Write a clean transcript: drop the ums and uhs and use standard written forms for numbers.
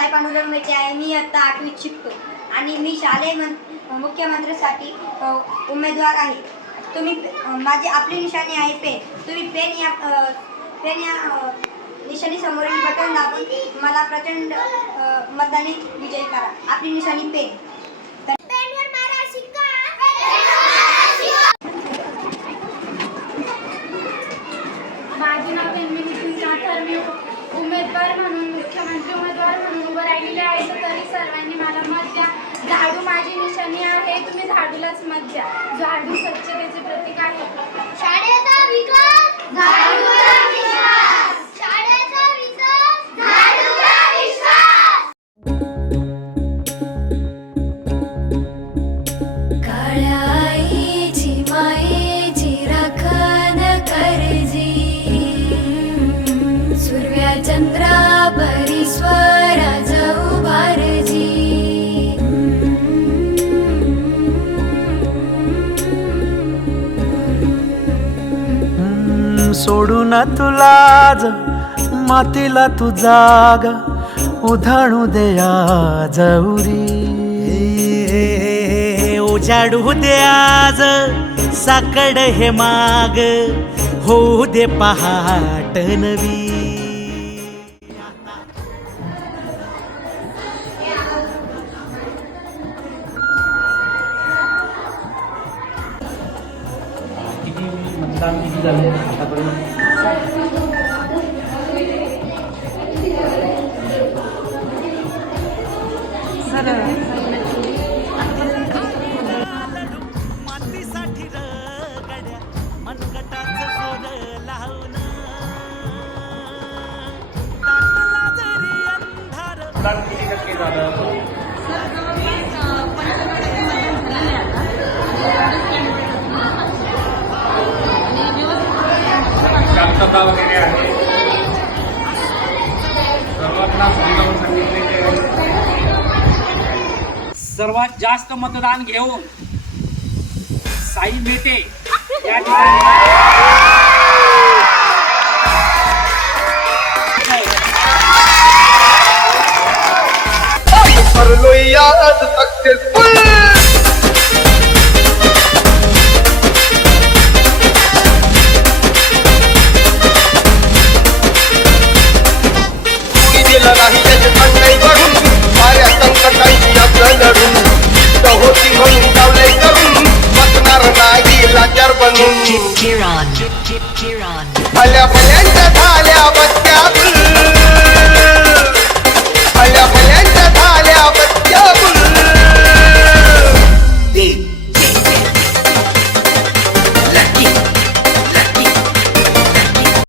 साई पांडुरंग मेटे आहे. मी आता 8वीत शिकतो आणि मी शालेय मुख्यमंत्र्यासाठी उमेदवार आहे. तुम्ही आपली निशाणी आहे पेन. तुम्ही पेन या निशाणी समोरील बटन दाबून मला प्रचंड मताने विजयी करा. आपली निशाणी पेन. माझे नाव तन्वी नितीन जाधव. मी उमेदवार म्हणून मुख्यमंत्री उमेदवार म्हणून उभं राहिलेले आहे. तरी सर्वांनी मला मत द्या. झाडू माझी निशाणी आहे. तुम्ही झाडूलाच मत द्या. झाडू स्वच्छतेचे प्रतीक आहे. शाळेचा विकास झाडूचा विश्वास. शाळेचा विकास झाडूचा विश्वास. काळ्या आईची मायेची राखण करजी. सूर्या चंद्रा परिस्वरा जाऊ बारजी. सोडून तुला आज मातीला तू जाग उधाणू दया जवरी. उजाडू दे आज साकड हे माग होऊ दे पहाट नवी. मतदान किती झाले आतापर्यंत? मातीसाठी रगड्या मनगटाचं जोर लावून ताटला जरी अंधार. मतदान किती टक्के झालं? शांतता वगैरे आहे. सर्वांना समजावून सांगितलेले आहे. सर्वात जास्त मतदान घेऊन साई मेटे या Cheer on. भल्या भल्यांच्या